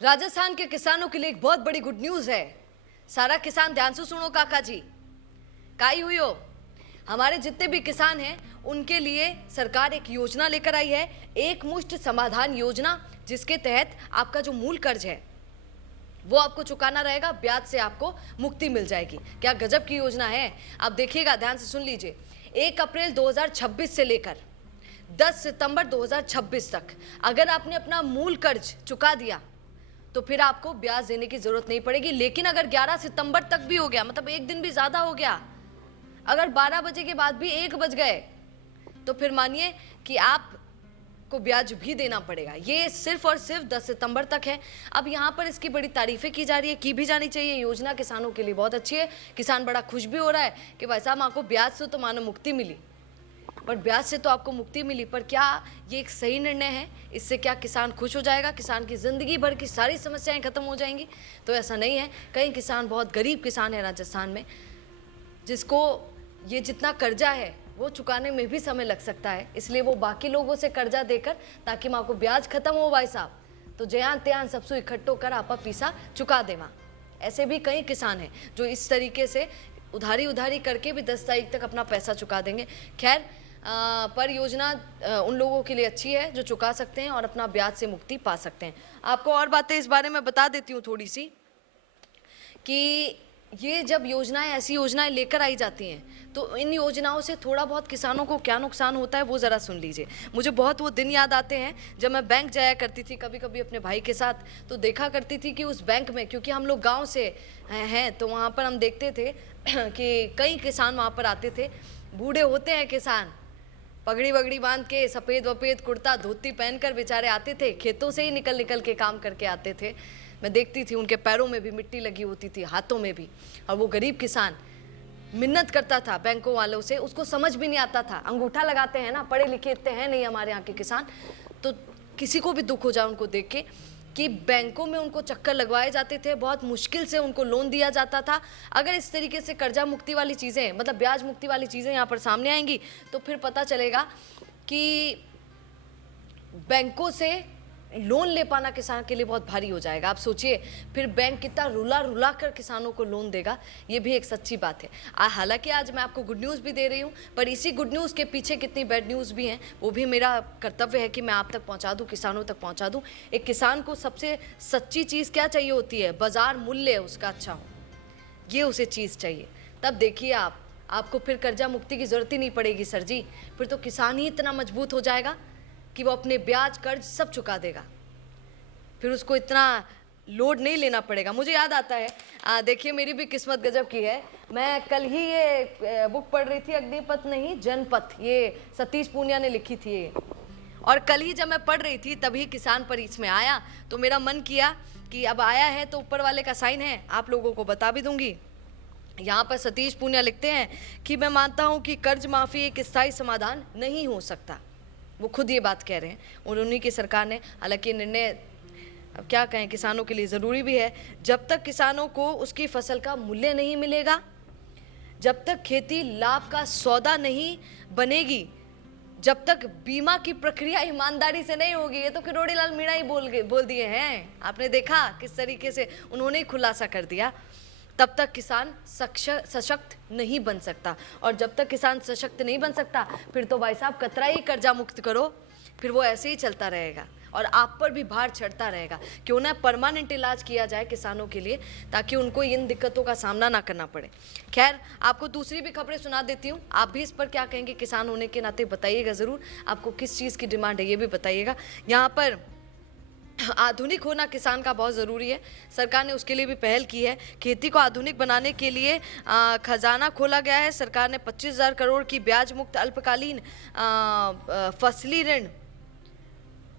राजस्थान के किसानों के लिए एक बहुत बड़ी गुड न्यूज है। सारा किसान ध्यान से सुनो काका जी, काई हुई हो। हमारे जितने भी किसान हैं उनके लिए सरकार एक योजना लेकर आई है, एक मुश्त समाधान योजना, जिसके तहत आपका जो मूल कर्ज है वो आपको चुकाना रहेगा, ब्याज से आपको मुक्ति मिल जाएगी। क्या गजब की योजना है। आप देखिएगा, ध्यान से सुन लीजिए। 1 अप्रैल 2026 से लेकर 10 सितंबर 2026 तक अगर आपने अपना मूल कर्ज चुका दिया तो फिर आपको ब्याज देने की जरूरत नहीं पड़ेगी। लेकिन अगर 11 सितंबर तक भी हो गया, मतलब एक दिन भी ज्यादा हो गया, अगर 12 बजे के बाद भी 1 बज गए, तो फिर मानिए कि आपको ब्याज भी देना पड़ेगा। ये सिर्फ और सिर्फ 10 सितंबर तक है। अब यहाँ पर इसकी बड़ी तारीफें की जा रही है, की भी जानी चाहिए। योजना किसानों के लिए बहुत अच्छी है। किसान बड़ा खुश भी हो रहा है कि भाई साहब आपको ब्याज से तो मानो मुक्ति मिली, पर ब्याज से तो आपको मुक्ति मिली, पर क्या ये एक सही निर्णय है? इससे क्या किसान खुश हो जाएगा? किसान की जिंदगी भर की सारी समस्याएं खत्म हो जाएंगी? तो ऐसा नहीं है। कई किसान, बहुत गरीब किसान है राजस्थान में, जिसको ये जितना कर्जा है वो चुकाने में भी समय लग सकता है, इसलिए वो बाकी लोगों से कर्जा देकर, ताकि माँ को ब्याज खत्म हो भाई साहब, तो जयान त्यान सबसो इकट्ठो कर आपा पीसा चुका दे माँ। ऐसे भी कई किसान हैं जो इस तरीके से उधारी करके भी 10 तारीख तक अपना पैसा चुका देंगे। खैर, पर योजना उन लोगों के लिए अच्छी है जो चुका सकते हैं और अपना ब्याज से मुक्ति पा सकते हैं। आपको और बातें इस बारे में बता देती हूँ थोड़ी सी, कि ये जब योजनाएं, ऐसी योजनाएं लेकर आई जाती हैं तो इन योजनाओं से थोड़ा बहुत किसानों को क्या नुकसान होता है वो ज़रा सुन लीजिए। मुझे बहुत वो दिन याद आते हैं जब मैं बैंक जाया करती थी कभी कभी अपने भाई के साथ, तो देखा करती थी कि उस बैंक में, क्योंकि हम लोग गाँव से हैं तो वहाँ पर हम देखते थे कि कई किसान वहाँ पर आते थे। बूढ़े होते हैं किसान, पगड़ी वगड़ी बांध के, सफ़ेद वफ़ेद कुर्ता धोती पहनकर बेचारे आते थे, खेतों से ही निकल के काम करके आते थे। मैं देखती थी उनके पैरों में भी मिट्टी लगी होती थी, हाथों में भी, और वो गरीब किसान मिन्नत करता था बैंकों वालों से। उसको समझ भी नहीं आता था, अंगूठा लगाते हैं ना, पढ़े लिखे इतने हैं नहीं हमारे यहाँ के किसान, तो किसी को भी दुख हो जाए उनको देख के कि बैंकों में उनको चक्कर लगवाए जाते थे, बहुत मुश्किल से उनको लोन दिया जाता था। अगर इस तरीके से कर्जा मुक्ति वाली चीज़ें, मतलब ब्याज मुक्ति वाली चीज़ें यहाँ पर सामने आएंगी तो फिर पता चलेगा कि बैंकों से लोन ले पाना किसान के लिए बहुत भारी हो जाएगा। आप सोचिए फिर बैंक कितना रुला कर किसानों को लोन देगा, ये भी एक सच्ची बात है। हालांकि आज मैं आपको गुड न्यूज़ भी दे रही हूँ, पर इसी गुड न्यूज़ के पीछे कितनी बैड न्यूज़ भी हैं वो भी मेरा कर्तव्य है कि मैं आप तक पहुँचा दूँ, किसानों तक पहुँचा दूँ। एक किसान को सबसे सच्ची चीज़ क्या चाहिए होती है? बाज़ार मूल्य उसका अच्छा हो, ये उसे चीज़ चाहिए। तब देखिए आपको फिर कर्जा मुक्ति की ज़रूरत ही नहीं पड़ेगी सर जी। फिर तो किसान ही इतना मजबूत हो जाएगा कि वो अपने ब्याज कर्ज सब चुका देगा, फिर उसको इतना लोड नहीं लेना पड़ेगा। मुझे याद आता है, देखिए मेरी भी किस्मत गजब की है। मैं कल ही ये बुक पढ़ रही थी, अग्निपथ नहीं जनपथ, ये सतीश पूनिया ने लिखी थी ये, और कल ही जब मैं पढ़ रही थी तभी किसान पर इसमें आया, तो मेरा मन किया कि अब आया है तो ऊपर वाले का साइन है, आप लोगों को बता भी दूंगी। यहाँ पर सतीश पूनिया लिखते हैं कि मैं मानता हूँ कि कर्ज माफ़ी एक स्थायी समाधान नहीं हो सकता। वो खुद ये बात कह रहे हैं, और उन्हीं की सरकार ने, हालांकि निर्णय अब क्या कहें किसानों के लिए ज़रूरी भी है। जब तक किसानों को उसकी फसल का मूल्य नहीं मिलेगा, जब तक खेती लाभ का सौदा नहीं बनेगी, जब तक बीमा की प्रक्रिया ईमानदारी से नहीं होगी, ये तो किरोड़ी लाल मीणा ही बोल दिए हैं। आपने देखा किस तरीके से उन्होंने ही खुलासा कर दिया। तब तक किसान सशक्त नहीं बन सकता, और जब तक किसान सशक्त नहीं बन सकता फिर तो भाई साहब कतरा ही कर्जा मुक्त करो, फिर वो ऐसे ही चलता रहेगा और आप पर भी भार चढ़ता रहेगा। क्यों ना परमानेंट इलाज किया जाए किसानों के लिए, ताकि उनको इन दिक्कतों का सामना ना करना पड़े। खैर, आपको दूसरी भी खबरें सुना देती हूँ, आप भी इस पर क्या कहेंगे किसान होने के नाते बताइएगा ज़रूर। आपको किस चीज़ की डिमांड है ये भी बताइएगा। यहाँ पर आधुनिक होना किसान का बहुत ज़रूरी है, सरकार ने उसके लिए भी पहल की है। खेती को आधुनिक बनाने के लिए खजाना खोला गया है। सरकार ने 25,000 करोड़ की ब्याज मुक्त अल्पकालीन फसली ऋण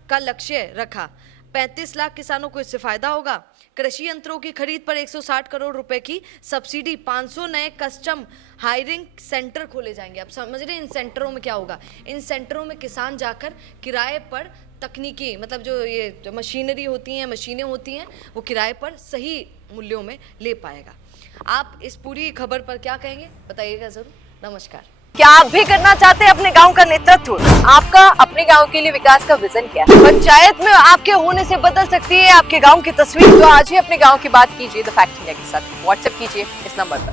का लक्ष्य रखा। 35 लाख किसानों को इससे फायदा होगा। कृषि यंत्रों की खरीद पर 160 करोड़ रुपए की सब्सिडी, 500 नए कस्टम हायरिंग सेंटर खोले जाएंगे। अब समझ रहे हैं इन सेंटरों में क्या होगा? इन सेंटरों में किसान जाकर किराए पर तकनीकी, मतलब जो ये मशीनरी होती हैं, मशीनें होती हैं, वो किराए पर सही मूल्यों में ले पाएगा। आप इस पूरी खबर पर क्या कहेंगे बताइएगा ज़रूर। नमस्कार। क्या आप भी करना चाहते हैं अपने गांव का नेतृत्व? आपका अपने गांव के लिए विकास का विजन क्या है? पंचायत में आपके होने से बदल सकती है आपके गांव की तस्वीर। तो आज ही अपने गांव की बात कीजिए द फैक्ट इंडिया के साथ। व्हाट्सएप कीजिए इस नंबर पर।